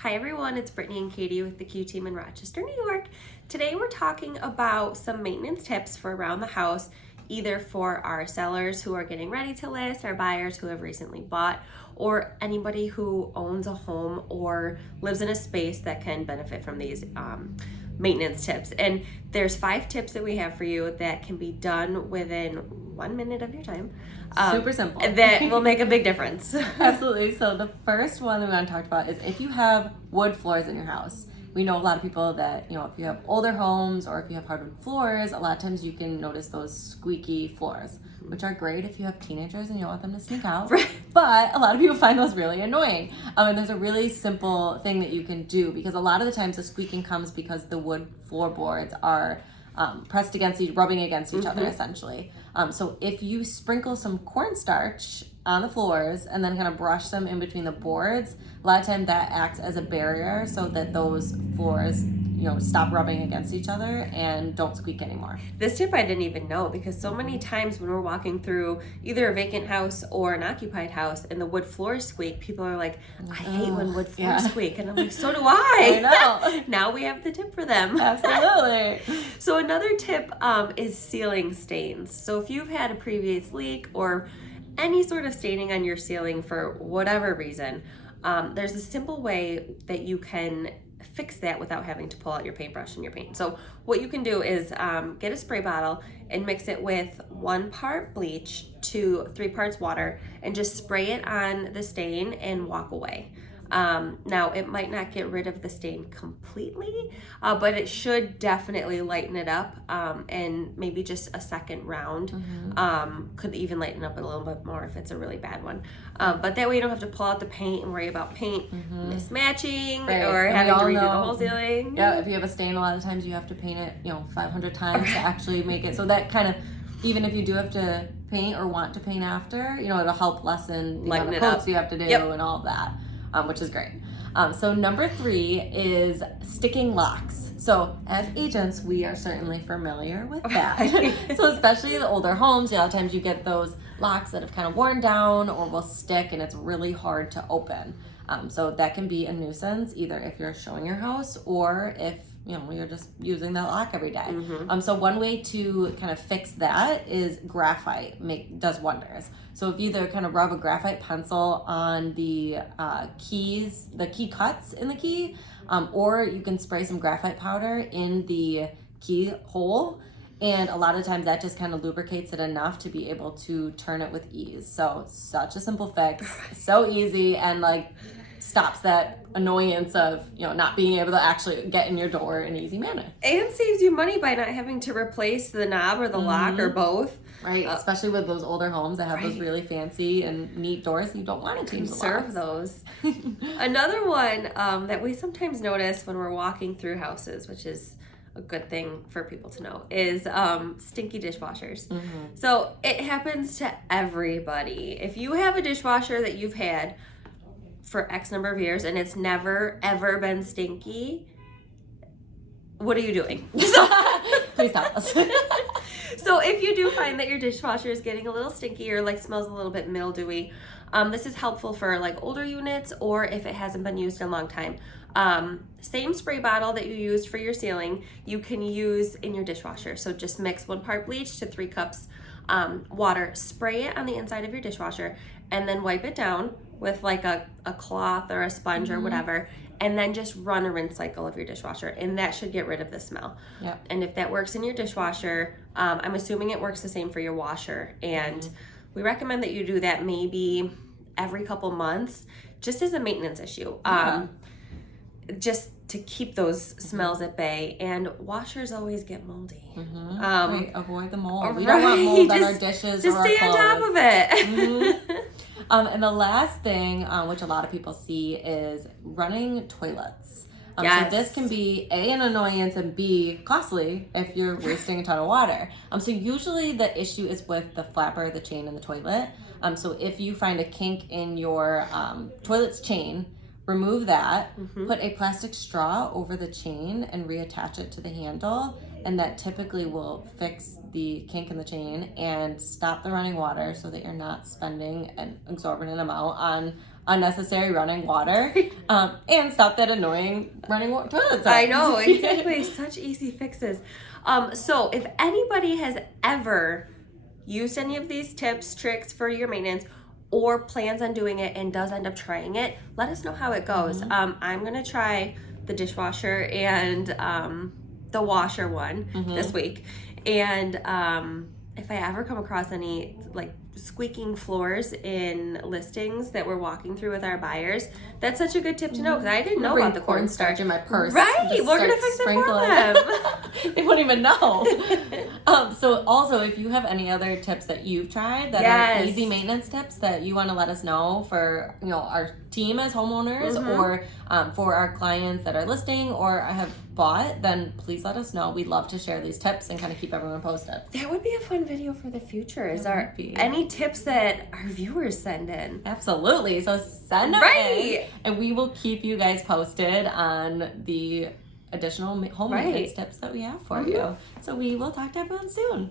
Hi everyone, it's Brittany and Katie with the Q team in Rochester, New York. Today we're talking about some maintenance tips for around the house, either for our sellers who are getting ready to list, our buyers who have recently bought, or anybody who owns a home or lives in a space that can benefit from these maintenance tips. And there's 5 tips that we have for you that can be done within 1 minute of your time. Super simple. That will make a big difference. Absolutely. So the first one that we want to talk about is if you have wood floors in your house. We know a lot of people that, if you have older homes or if you have hardwood floors, a lot of times you can notice those squeaky floors, which are great if you have teenagers and you don't want them to sneak out. Right. But a lot of people find those really annoying. And there's a really simple thing that you can do, because a lot of the times the squeaking comes because the wood floorboards are pressed against rubbing against each other, essentially. So if you sprinkle some cornstarch on the floors and then kind of brush them in between the boards, a lot of time that acts as a barrier so that those floors, stop rubbing against each other and don't squeak anymore. This tip I didn't even know, because so many times when we're walking through either a vacant house or an occupied house and the wood floors squeak, people are like, I hate when wood floors squeak. And I'm like, so do I. I know. Now we have the tip for them. Absolutely. So another tip is sealing stains. So if you've had a previous leak or any sort of staining on your ceiling for whatever reason, there's a simple way that you can fix that without having to pull out your paintbrush and your paint. So what you can do is get a spray bottle and mix it with 1 part bleach to 3 parts water and just spray it on the stain and walk away. Now it might not get rid of the stain completely, but it should definitely lighten it up, and maybe just a second round could even lighten up a little bit more if it's a really bad one. But that way you don't have to pull out the paint and worry about paint mismatching or having to redo the whole ceiling. Yeah, if you have a stain, a lot of times you have to paint it 500 times to actually make it. So that kind of, even if you do have to paint or want to paint after, it'll help lessen the amount of coats you have to do and all of that. Which is great. So number 3 is sticking locks. So as agents, we are certainly familiar with that. So especially the older homes, a lot of times you get those locks that have kind of worn down or will stick and it's really hard to open. So that can be a nuisance, either if you're showing your house or if you're just using that lock every day. So one way to kind of fix that is graphite does wonders. So if you either kind of rub a graphite pencil on the keys, the key cuts in the key, or you can spray some graphite powder in the key hole. And a lot of times that just kind of lubricates it enough to be able to turn it with ease. So such a simple fix, so easy, and stops that annoyance of not being able to actually get in your door in an easy manner. And saves you money by not having to replace the knob or the lock or both. Right, especially with those older homes that have those really fancy and neat doors. You don't want to change the locks. Conserve those. Another one that we sometimes notice when we're walking through houses, which is a good thing for people to know, is stinky dishwashers. So it happens to everybody. If you have a dishwasher that you've had for X number of years and it's never ever been stinky, what are you doing? Please tell us. So if you do find that your dishwasher is getting a little stinky or smells a little bit mildewy, this is helpful for older units or if it hasn't been used in a long time. Same spray bottle that you used for your ceiling, you can use in your dishwasher. So just mix 1 part bleach to 3 cups water, spray it on the inside of your dishwasher, and then wipe it down with a cloth or a sponge or whatever, and then just run a rinse cycle of your dishwasher, and that should get rid of the smell. Yep. And if that works in your dishwasher, I'm assuming it works the same for your washer, and we recommend that you do that maybe every couple months, just as a maintenance issue. Just to keep those smells at bay, and washers always get moldy. Right, avoid the mold. We don't want mold on our dishes or our clothes. Just stay on top of it. And the last thing, which a lot of people see, is running toilets. Yes. So this can be A, an annoyance, and B, costly if you're wasting a ton of water. So usually the issue is with the flapper, the chain in the toilet. So if you find a kink in your toilet's chain, remove that, put a plastic straw over the chain and reattach it to the handle, and that typically will fix the kink in the chain and stop the running water so that you're not spending an exorbitant amount on unnecessary running water, and stop that annoying running toilet. I know, exactly. Such easy fixes. So if anybody has ever used any of these tips, tricks for your maintenance, or plans on doing it and does end up trying it, let us know how it goes. I'm gonna try the dishwasher and the washer one this week, and if I ever come across any like squeaking floors in listings that we're walking through with our buyers, that's such a good tip to know, because I didn't know about the cornstarch in my purse. Right, we're gonna fix it for them. They won't even know. So also, if you have any other tips that you've tried that are easy maintenance tips that you want to let us know for, you know, our team as homeowners, or for our clients that are listing or have bought, then please let us know. We'd love to share these tips and kind of keep everyone posted. That would be a fun video for the future. Is there any tips that our viewers send in? Absolutely. So send them in, and we will keep you guys posted on the additional home maintenance tips that we have for you. So we will talk to everyone soon.